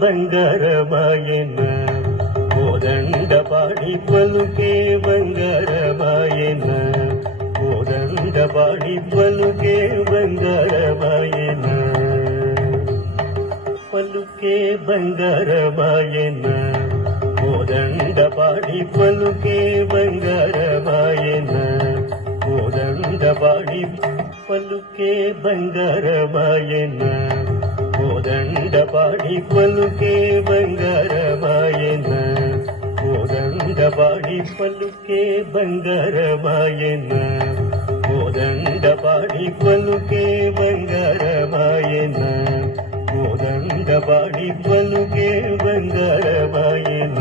బంగారమాయన కోదండపాడి పలుకే బంగారమాయన కోదండపాడి పలుకే బంగారమాయన పలుకే బంగారమాయన కోదండపాడి పలుకే బంగారమాయన కోదండపాడి పలుకే బంగారమాయన కోదండపాడి పలుకే బంగారమాయన కోదండపాడి పలుకే బంగారమాయన కోదండపాడి పలుకే బంగారమాయన కోదండపాడి పలుకే బంగారమాయన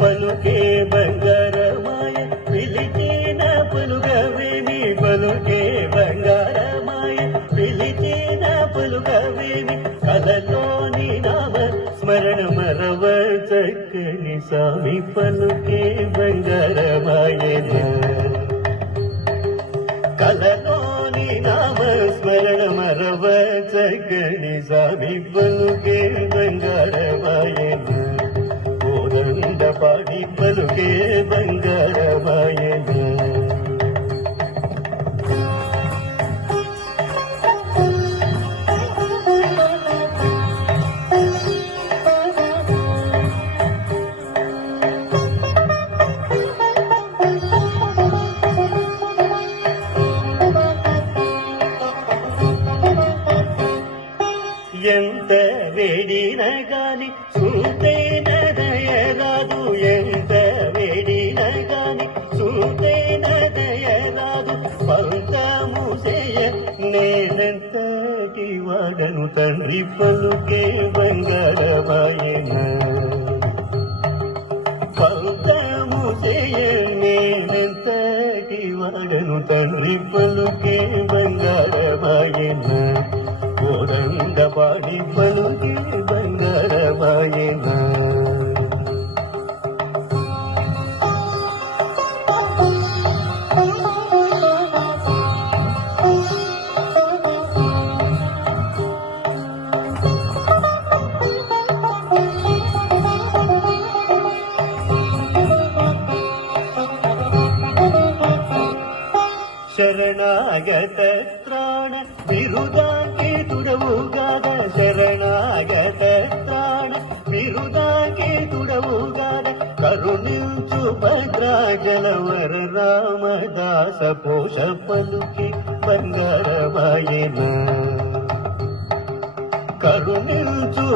పలుకే బంగారమాయ పిలిచిన పలుకవేమి పలుకే బంగారమాయ పిలిచిన పలుకవేమి కలలోని నామ స్మరణ మరవ చక్కని స్వామి పలుకే బంగారమాయన కలలోని నామ స్మరణ మరవ చక్కని స్వామి పలుకే బంగారమాయన కోదండపాడి పలుకే బంగారమాయన ఎంత వేడిన గాని సూతేన దయరాదు ఎంత వేడిన గాని సూతేన దయరాదు పంతము చేయ నేనంతటి వాడను తండ్రి పలుకే బంగారమాయన పంతము చేయ నేనంతటి వాడను తండ్రి పలుకే బంగారమాయన కోదండపాడి పలుకే బంగారమాయన ಶರಣಾಗತ ತ್ರಾಣ ಬಿರುದಾಂಗಿ ತುಡವುಗಾದ ಶರಣಾಗತ ತ್ರಾಣ ಬಿರುದಾಂಗಿ ತುಡವುಗಾದ ಕರುಣಿಂಚು ಭದ್ರಾಜಲವರ ರಾಮದಾಸ ಪೋಷ ಪಲುಕಿ ಬಂಗಾರಮಾಯನ ಕರುಣಿಂಚು